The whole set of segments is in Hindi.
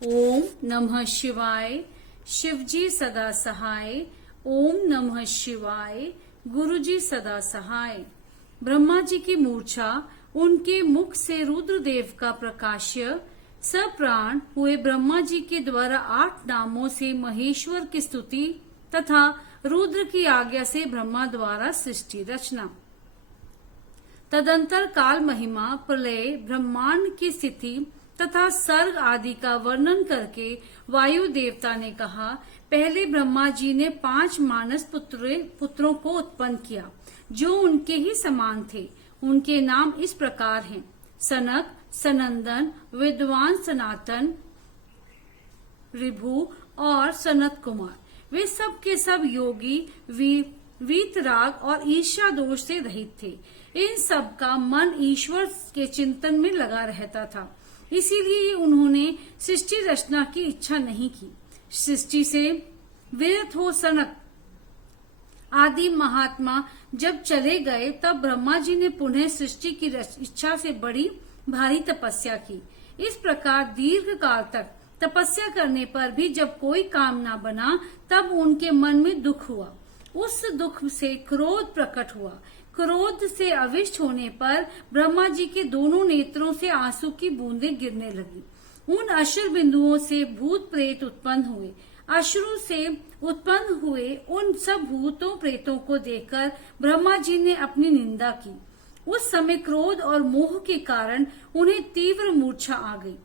ओम नमः शिवाय। शिवजी सदा सहाय। ओम नमः शिवाय। गुरुजी सदा सहाय। ब्रह्मा जी की मूर्छा, उनके मुख से रुद्रदेव का प्रकाश्य, सप्राण हुए ब्रह्मा जी के द्वारा 8 नामों से महेश्वर की स्तुति तथा रुद्र की आज्ञा से ब्रह्मा द्वारा सृष्टि रचना। तदंतर काल महिमा, प्रलय, ब्रह्मांड की स्थिति तथा सर्ग आदि का वर्णन करके वायु देवता ने कहा, पहले ब्रह्मा जी ने 5 मानस पुत्रों को उत्पन्न किया जो उनके ही समान थे। उनके नाम इस प्रकार हैं: सनक, सनंदन, विद्वान, सनातन, ऋभु और सनत कुमार। वे सब के सब योगी, वीतराग और ईर्ष्या दोष से रहित थे। इन सब का मन ईश्वर के चिंतन में लगा रहता था, इसीलिए उन्होंने सृष्टि रचना की इच्छा नहीं की। सृष्टि से विरत हो सनक आदि महात्मा जब चले गए, तब ब्रह्मा जी ने पुनः सृष्टि की इच्छा से बड़ी भारी तपस्या की। इस प्रकार दीर्घ काल तक तपस्या करने पर भी जब कोई काम न बना, तब उनके मन में दुख हुआ। उस दुख से क्रोध प्रकट हुआ। क्रोध से अविष्ट होने पर ब्रह्मा जी के दोनों नेत्रों से आंसू की बूंदें गिरने लगी। उन अश्रु बिंदुओं से भूत प्रेत उत्पन्न हुए। अश्रु से उत्पन्न हुए उन सब भूतों प्रेतों को देखकर ब्रह्मा जी ने अपनी निंदा की। उस समय क्रोध और मोह के कारण उन्हें तीव्र मूर्छा आ गई।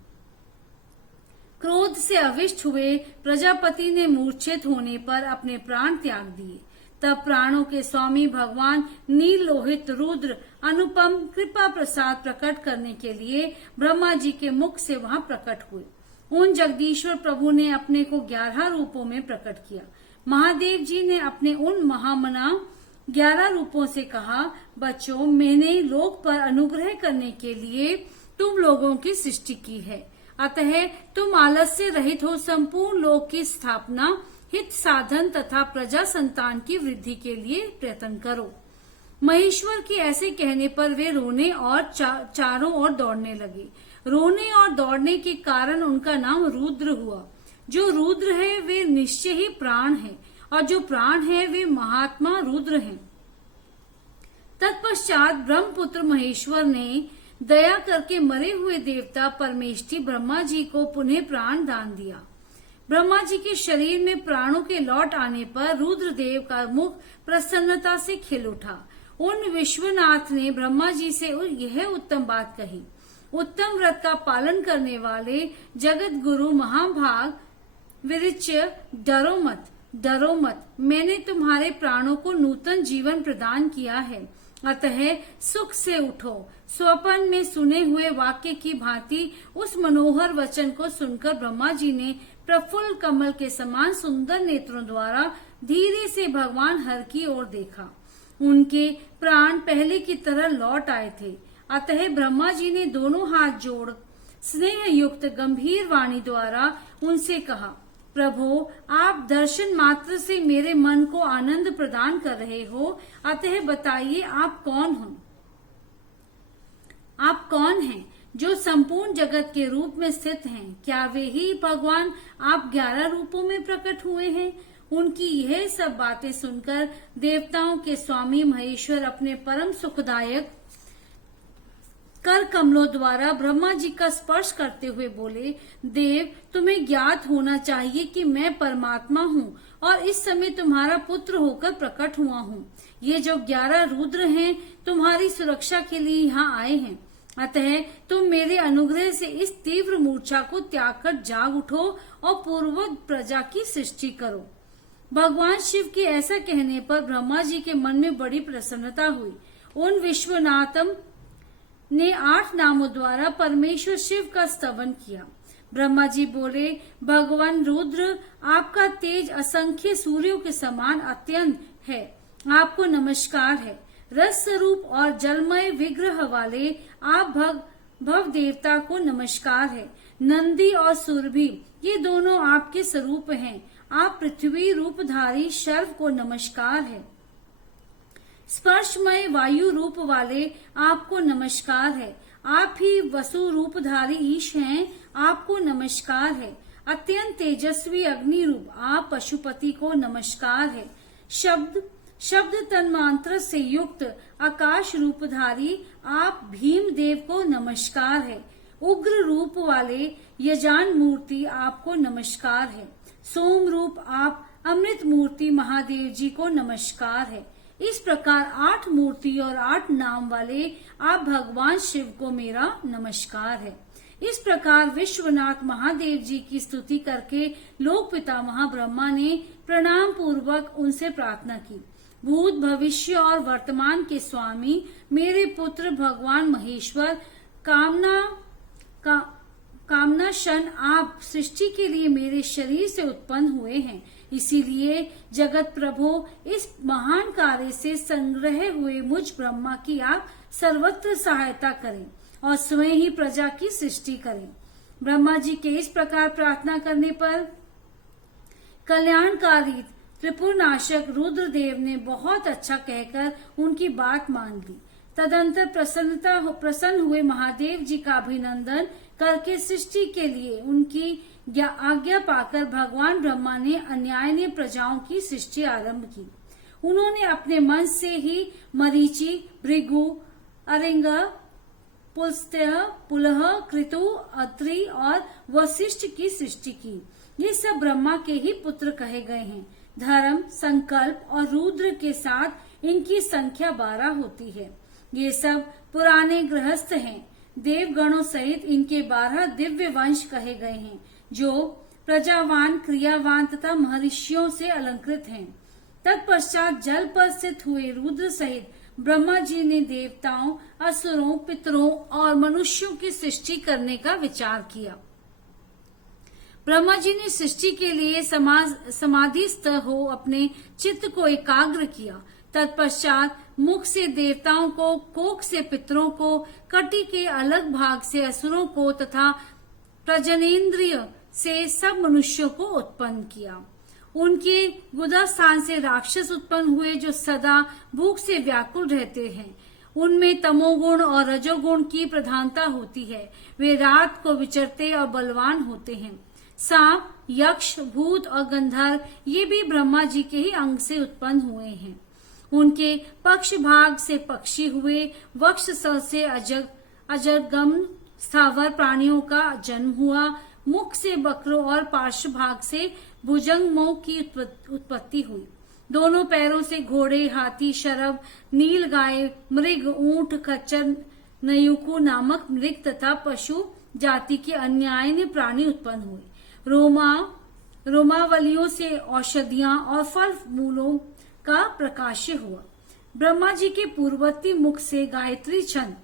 क्रोध से अविष्ट हुए प्रजापति ने मूर्छित होने पर अपने प्राण त्याग दिए। तब प्राणों के स्वामी भगवान नील लोहित रुद्र अनुपम कृपा प्रसाद प्रकट करने के लिए ब्रह्मा जी के मुख से वहां प्रकट हुए। उन जगदीश्वर प्रभु ने अपने को 11 रूपों में प्रकट किया। महादेव जी ने अपने उन महामना 11 रूपों से कहा, बच्चों, मैंने लोक पर अनुग्रह करने के लिए तुम लोगों की सृष्टि की है, अतः तुम आलस्य रहित हो संपूर्ण लोक की स्थापना, हित साधन तथा प्रजा संतान की वृद्धि के लिए प्रयत्न करो। महेश्वर के ऐसे कहने पर वे रोने और चारों ओर दौड़ने लगे। रोने और दौड़ने के कारण उनका नाम रुद्र हुआ। जो रुद्र है वे निश्चय ही प्राण है, और जो प्राण है वे महात्मा रुद्र हैं। तत्पश्चात ब्रह्मपुत्र महेश्वर ने दया करके मरे हुए देवता परमेष्ठी ब्रह्मा जी को पुनः प्राण दान दिया। ब्रह्मा जी के शरीर में प्राणों के लौट आने पर रुद्रदेव का मुख प्रसन्नता से खिल उठा। उन विश्वनाथ ने ब्रह्मा जी से यह उत्तम बात कही, उत्तम व्रत का पालन करने वाले जगत गुरु महाभाग विरिच्य, डरो मत, डरो मत। मैंने तुम्हारे प्राणों को नूतन जीवन प्रदान किया है, अतः सुख से उठो। स्वप्न में सुने हुए वाक्य की भांति उस मनोहर वचन को सुनकर ब्रह्मा जी ने प्रफुल्ल कमल के समान सुंदर नेत्रों द्वारा धीरे से भगवान हर की ओर देखा। उनके प्राण पहले की तरह लौट आए थे। अतः ब्रह्मा जी ने दोनों हाथ जोड़ स्नेह युक्त गंभीर वाणी द्वारा उनसे कहा, प्रभु, आप दर्शन मात्र से मेरे मन को आनंद प्रदान कर रहे हो, अतः बताइए आप कौन हो? आप कौन हैं जो संपूर्ण जगत के रूप में स्थित हैं? क्या वे ही भगवान आप 11 रूपों में प्रकट हुए हैं? उनकी यह सब बातें सुनकर देवताओं के स्वामी महेश्वर अपने परम सुखदायक कर कमलों द्वारा ब्रह्मा जी का स्पर्श करते हुए बोले, देव, तुम्हें ज्ञात होना चाहिए कि मैं परमात्मा हूँ और इस समय तुम्हारा पुत्र होकर प्रकट हुआ हूँ। ये जो 11 रुद्र हैं तुम्हारी सुरक्षा के लिए यहाँ आए हैं, अतः तुम मेरे अनुग्रह से इस तीव्र मूर्छा को त्याग कर जाग उठो और पूर्ववत प्रजा की सृष्टि करो। भगवान शिव के ऐसा कहने पर ब्रह्मा जी के मन में बड़ी प्रसन्नता हुई। उन विश्वनाथम ने 8 नामों द्वारा परमेश्वर शिव का स्तवन किया। ब्रह्मा जी बोले, भगवान रुद्र, आपका तेज असंख्य सूर्यों के समान अत्यंत है, आपको नमस्कार है। रस स्वरूप और जलमय विग्रह वाले आप भव देवता को नमस्कार है। नंदी और सुरभि ये दोनों आपके स्वरूप हैं। आप पृथ्वी रूपधारी शर्व को नमस्कार है। स्पर्शमय वायु रूप वाले आपको नमस्कार है। आप ही वसु रूपधारी ईश हैं, आपको नमस्कार है। अत्यंत तेजस्वी अग्नि रूप आप पशुपति को नमस्कार है। शब्द तन्मांत्र से युक्त आकाश रूपधारी आप भीम देव को नमस्कार है। उग्र रूप वाले यजान मूर्ति आपको नमस्कार है। सोम रूप आप अमृत मूर्ति महादेव जी को नमस्कार है। इस प्रकार 8 मूर्ति और 8 नाम वाले आप भगवान शिव को मेरा नमस्कार है। इस प्रकार विश्वनाथ महादेव जी की स्तुति करके लोक पितामह ब्रह्मा ने प्रणाम पूर्वक उनसे प्रार्थना की। भूत भविष्य और वर्तमान के स्वामी मेरे पुत्र भगवान महेश्वर, कामना शन आप सृष्टि के लिए मेरे शरीर से उत्पन्न हुए हैं। इसीलिए जगत प्रभु इस महान कार्य से संग्रह हुए मुझ ब्रह्मा की आप सर्वत्र सहायता करें और स्वयं ही प्रजा की सृष्टि करें। ब्रह्मा जी के इस प्रकार प्रार्थना करने पर कल्याणकारी त्रिपुरनाशक रुद्रदेव ने बहुत अच्छा कहकर उनकी बात मान ली। तदंतर प्रसन्न हुए महादेव जी का अभिनंदन करके सृष्टि के लिए उनकी आज्ञा पाकर भगवान ब्रह्मा ने अन्याय प्रजाओं की सृष्टि आरंभ की। उन्होंने अपने मन से ही मरीचि, भृगु, अरिंग, पुलस्त्य, पुलह, कृतु, अत्रि और वशिष्ठ की सृष्टि की। ये सब ब्रह्मा के ही पुत्र कहे गए हैं। धर्म, संकल्प और रुद्र के साथ इनकी संख्या 12 होती है। ये सब पुराने गृहस्थ हैं। देवगणों सहित इनके 12 दिव्य वंश कहे गए हैं, जो प्रजावान, क्रियावान तथा महर्षियों से अलंकृत हैं। तत्पश्चात जल पर स्थित हुए रुद्र सहित ब्रह्मा जी ने देवताओं, असुरों, पितरों और मनुष्यों की सृष्टि करने का विचार किया। ब्रह्मा जी ने सृष्टि के लिए समाधिस्थ हो अपने चित्त को एकाग्र किया। तत्पश्चात मुख से देवताओं को, कोख से पितरों को, कटी के अलग भाग से असुरों को तथा प्रजनेन्द्रिय से सब मनुष्यों को उत्पन्न किया। उनके गुदा स्थान से राक्षस उत्पन्न हुए, जो सदा भूख से व्याकुल रहते हैं। उनमें तमोगुण और रजोगुण की प्रधानता होती है। वे रात को विचरते और बलवान होते हैं। सांप, यक्ष, भूत और गंधर्व ये भी ब्रह्मा जी के ही अंग से उत्पन्न हुए हैं। उनके पक्ष भाग से पक्षी हुए। वक्ष से अजगम स्थावर प्राणियों का जन्म हुआ। मुख से बकरों और पार्श्व भाग से भुजंगमों की उत्पत्ति हुई। दोनों पैरों से घोड़े, हाथी, शरभ, नील गाय, मृग, ऊंट, खच्चर, नयुकु नामक मृग तथा पशु जाति के अन्य प्राणी उत्पन्न हुए। रोमावलियों से औषधियां और फल मूलों का प्रकाश्य हुआ। ब्रह्मा जी के पूर्ववर्ती मुख से गायत्री छंद,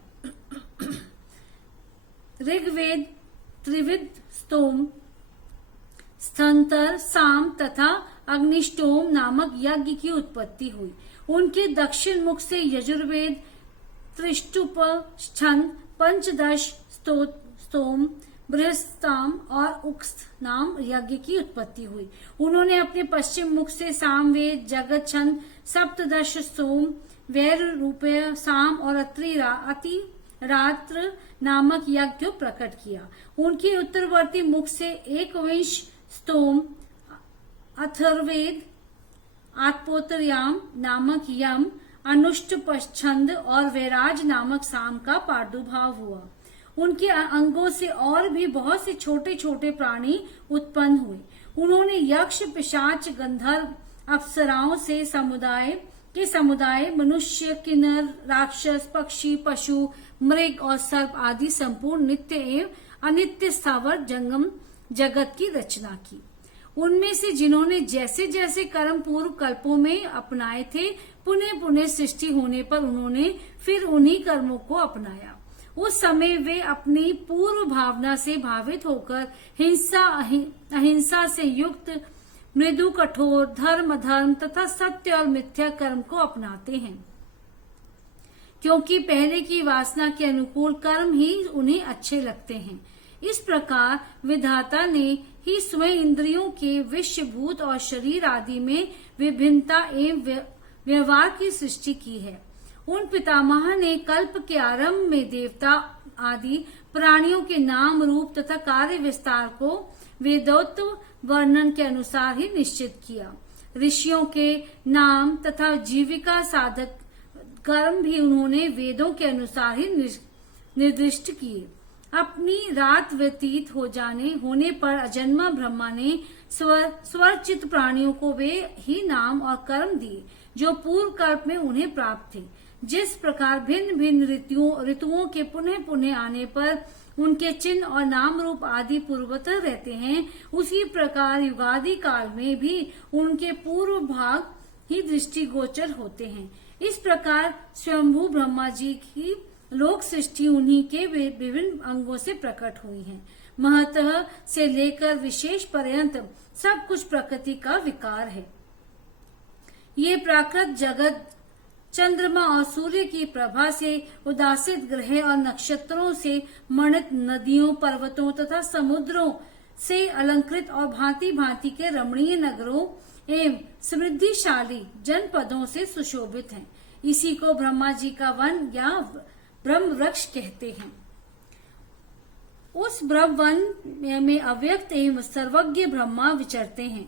ऋग्वेद, त्रिविद स्तोम, स्थंतर, साम तथा अग्निष्टोम नामक यज्ञ की उत्पत्ति हुई। उनके दक्षिण मुख से यजुर्वेद, त्रिष्टुप छंद, पंचदश स्तोम, बृहस्पताम और उक्स्थ नाम यज्ञ की उत्पत्ति हुई। उन्होंने अपने पश्चिम मुख से सामवेद, जगत छंद, सप्तदश सोम, वैर रूपय, साम और अति रात्र नामक यज्ञ को प्रकट किया। उनके उत्तरवर्ती मुख से एकविंश स्तोम, अथर्वेद, आत्पोत्रयाम नामक यम, अनुष्ट छंद और वैराज नामक साम का प्रादुर्भाव हुआ। उनके अंगों से और भी बहुत से छोटे छोटे प्राणी उत्पन्न हुए। उन्होंने यक्ष, पिशाच, गंधर्व, अप्सराओं से समुदाय, मनुष्य, किन्नर, राक्षस, पक्षी, पशु, मृग और सर्प आदि संपूर्ण नित्य एवं अनित्य स्थावर जंगम जगत की रचना की। उनमें से जिन्होंने जैसे जैसे कर्म पूर्व कल्पों में अपनाए थे, पुनः पुनः सृष्टि होने पर उन्होंने फिर उन्हीं कर्मों को अपनाया। उस समय वे अपनी पूर्व भावना से भावित होकर अहिंसा से युक्त, मृदु, कठोर, धर्म, अधर्म तथा सत्य और मिथ्या कर्म को अपनाते हैं, क्योंकि पहले की वासना के अनुकूल कर्म ही उन्हें अच्छे लगते हैं। इस प्रकार विधाता ने ही स्वयं इंद्रियों के विषय, भूत और शरीर आदि में विभिन्नता एवं व्यवहार की सृष्टि की है। उन पितामह ने कल्प के आरंभ में देवता आदि प्राणियों के नाम, रूप तथा कार्य विस्तार को वेदोक्त वर्णन के अनुसार ही निश्चित किया। ऋषियों के नाम तथा जीविका साधक कर्म भी उन्होंने वेदों के अनुसार ही निर्दिष्ट किए। अपनी रात व्यतीत होने पर अजन्मा ब्रह्मा ने स्वरचित प्राणियों को वे ही नाम और कर्म दिए जो पूर्व कल्प में उन्हें प्राप्त थे। जिस प्रकार भिन्न भिन्न ऋतुओं के पुनः पुनः आने पर उनके चिन्ह और नाम रूप आदि पूर्वतः रहते हैं, उसी प्रकार युगादि काल में भी उनके पूर्व भाग ही दृष्टिगोचर होते हैं। इस प्रकार स्वयंभू ब्रह्मा जी की लोक सृष्टि उन्हीं के विभिन्न अंगों से प्रकट हुई है। महतः से लेकर विशेष पर्यंत सब कुछ प्रकृति का विकार है। ये प्राकृत जगत चंद्रमा और सूर्य की प्रभा से उदासित ग्रह और नक्षत्रों से मणित नदियों, पर्वतों तथा समुद्रों से अलंकृत और भांति भांति के रमणीय नगरों एवं समृद्धिशाली जनपदों से सुशोभित हैं। इसी को ब्रह्मा जी का वन या ब्रह्म वृक्ष कहते हैं। उस ब्रह्म वन में अव्यक्त एवं सर्वज्ञ ब्रह्मा विचरते हैं।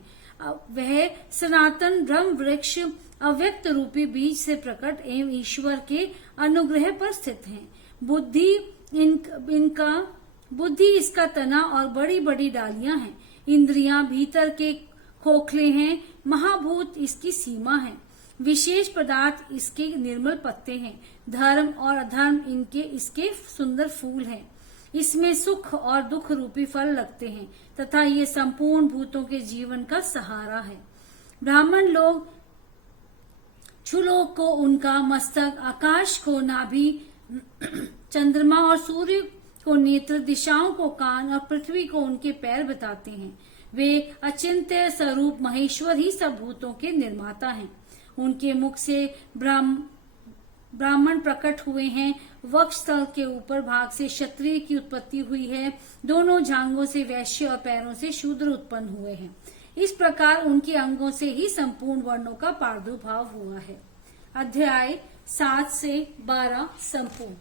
वह सनातन ब्रह्म वृक्ष अव्यक्त रूपी बीज से प्रकट एवं ईश्वर के अनुग्रह पर स्थित है। बुद्धि इसका तना और बड़ी बड़ी डालियां हैं। इंद्रियां भीतर के खोखले हैं। महाभूत इसकी सीमा है। विशेष पदार्थ इसके निर्मल पत्ते हैं। धर्म और अधर्म इसके सुंदर फूल हैं। इसमें सुख और दुख रूपी फल लगते हैं तथा ये संपूर्ण भूतों के जीवन का सहारा है। ब्राह्मण लोग छुलोक को उनका मस्तक, आकाश को नाभि, चंद्रमा और सूर्य को नेत्र, दिशाओं को कान और पृथ्वी को उनके पैर बताते हैं। वे अचिंत्य स्वरूप महेश्वर ही सब भूतों के निर्माता हैं। उनके मुख से ब्राह्मण प्रकट हुए हैं। वक्षस्थल के ऊपर भाग से क्षत्रिय की उत्पत्ति हुई है। दोनों जांघों से वैश्य और पैरों से शूद्र उत्पन्न हुए हैं। इस प्रकार उनके अंगों से ही संपूर्ण वर्णों का प्रादुर्भाव हुआ है। अध्याय 7 से 12 संपूर्ण।